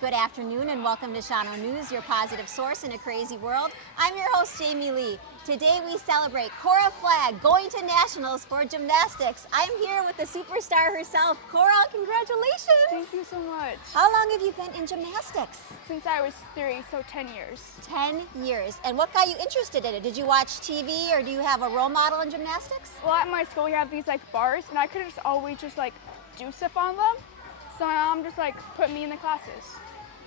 Good afternoon and welcome to Shawano News, your positive source in a crazy world. I'm your host, Jamie Lee. Today we celebrate Cora Flaig going to nationals for gymnastics. I'm here with the superstar herself. Cora, congratulations! Thank you so much. How long have you been in gymnastics? Since I was 3, so 10 years. 10 years. And what got you interested in it? Did you watch TV or do you have a role model in gymnastics? Well, at my school we have these bars, and I could just always do stuff on them. So my mom just put me in the classes.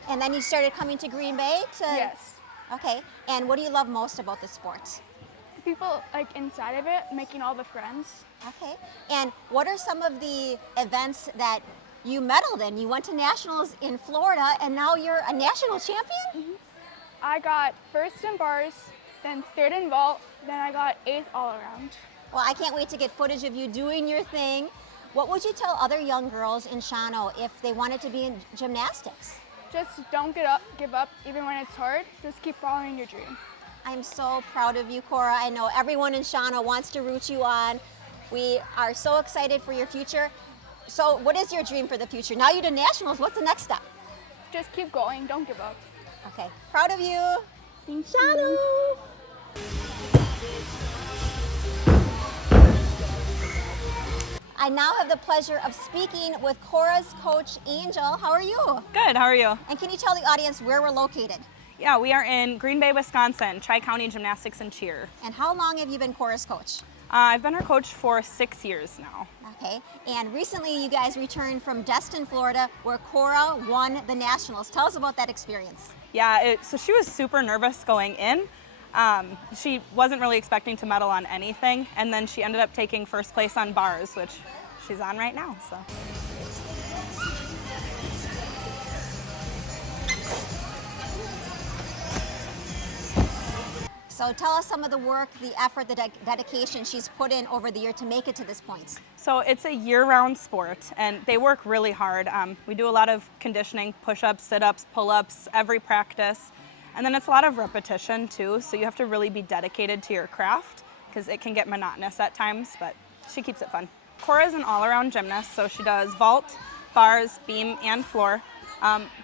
And then you started coming to Green Bay? Yes. Okay. And what do you love most about the sport? People inside of it, making all the friends. Okay. And what are some of the events that you medaled in? You went to nationals in Florida and now you're a national champion? Mm-hmm. I got first in bars, then third in vault, then I got 8th all around. Well, I can't wait to get footage of you doing your thing. What would you tell other young girls in Shawano if they wanted to be in gymnastics? Just don't give up, even when it's hard. Just keep following your dream. I'm so proud of you, Cora. I know everyone in Shawano wants to root you on. We are so excited for your future. So what is your dream for the future? Now you're to nationals, what's the next step? Just keep going, don't give up. Okay, proud of you. Thank Shawano. you. I now have the pleasure of speaking with Cora's coach, Angel. How are you? Good, how are you? And can you tell the audience where we're located? Yeah, we are in Green Bay, Wisconsin, Tri-County Gymnastics and Cheer. And how long have you been Cora's coach? I've been her coach for 6 years now. Okay, and recently you guys returned from Destin, Florida, where Cora won the nationals. Tell us about that experience. Yeah, so she was super nervous going in. She wasn't really expecting to medal on anything, and then she ended up taking first place on bars, which she's on right now. So tell us some of the work, the effort, the dedication she's put in over the year to make it to this point. So it's a year-round sport, and they work really hard. We do a lot of conditioning, push-ups, sit-ups, pull-ups, every practice. And then it's a lot of repetition too, so you have to really be dedicated to your craft because it can get monotonous at times, but she keeps it fun. Cora is an all-around gymnast, so she does vault, bars, beam, and floor.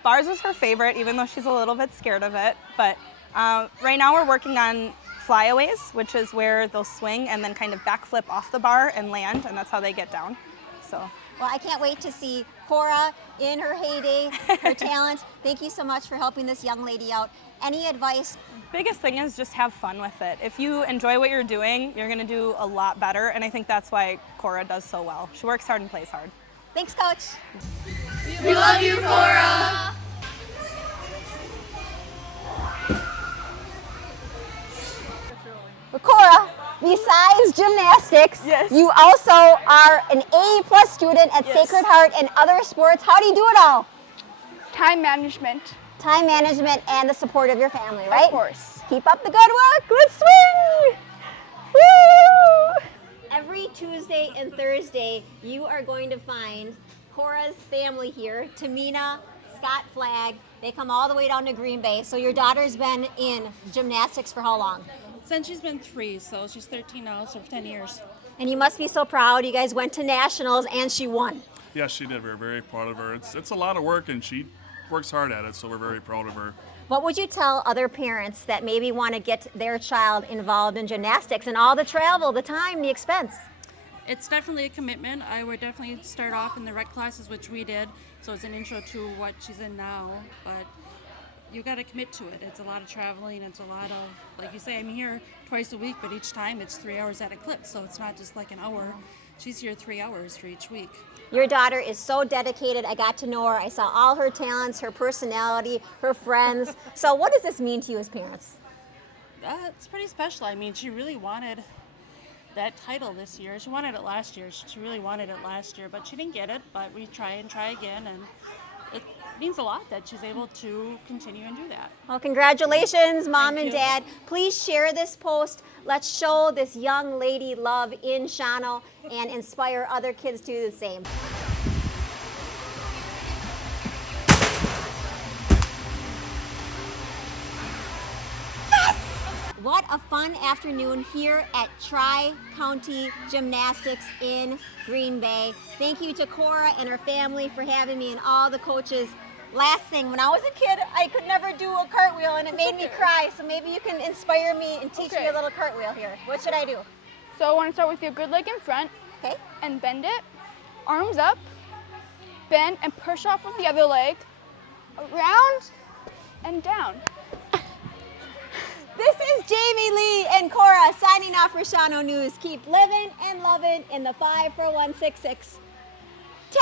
Bars is her favorite, even though she's a little bit scared of it, but right now we're working on flyaways, which is where they'll swing and then kind of backflip off the bar and land, and that's how they get down. Well, I can't wait to see Cora in her heyday, her talent. Thank you so much for helping this young lady out. Any advice? Biggest thing is just have fun with it. If you enjoy what you're doing, you're going to do a lot better, and I think that's why Cora does so well. She works hard and plays hard. Thanks, Coach. We love you, Cora. Cora, besides gymnastics, Yes. you also are an A+ student at Yes. Sacred Heart and other sports. How do you do it all? Time management. Time management and the support of your family, right? Of course. Keep up the good work. Good swing. Woo! Every Tuesday and Thursday, you are going to find Cora's family here, Tamina, Scott Flaig. They come all the way down to Green Bay. So your daughter's been in gymnastics for how long? Since she's been 3, so she's 13 now, so for 10 years. And you must be so proud. You guys went to nationals and she won. Yes, she did. We're very proud of her. It's a lot of work, and she works hard at it, so we're very proud of her. What would you tell other parents that maybe want to get their child involved in gymnastics and all the travel, the time, the expense? It's definitely a commitment. I would definitely start off in the rec classes, which we did, so it's an intro to what she's in now, but you got to commit to it. It's a lot of traveling. It's a lot of, like you say, I'm here twice a week, but each time it's 3 hours at a clip, so it's not just like an hour. She's here 3 hours for each week. Your daughter is so dedicated. I got to know her. I saw all her talents, her personality, her friends. So what does this mean to you as parents? It's pretty special. I mean, she really wanted that title this year. She wanted it last year. She really wanted it last year, but she didn't get it. But we try again, and it means a lot that she's able to continue and do that. Well, congratulations, Mom Thank and you. Dad. Please share this post. Let's show this young lady love in Shawano and inspire other kids to do the same. What a fun afternoon here at Tri-County Gymnastics in Green Bay. Thank you to Cora and her family for having me and all the coaches. last thing, when I was a kid, I could never do a cartwheel and it made me cry. So maybe you can inspire me and teach me a little cartwheel here. What should I do? So I want to start with your good leg in front. Okay. And bend it. Arms up. Bend and push off with the other leg. Around and down. This is Jamie Lee and Cora signing off for Shawano News. Keep living and loving in the 5 for 166. 10.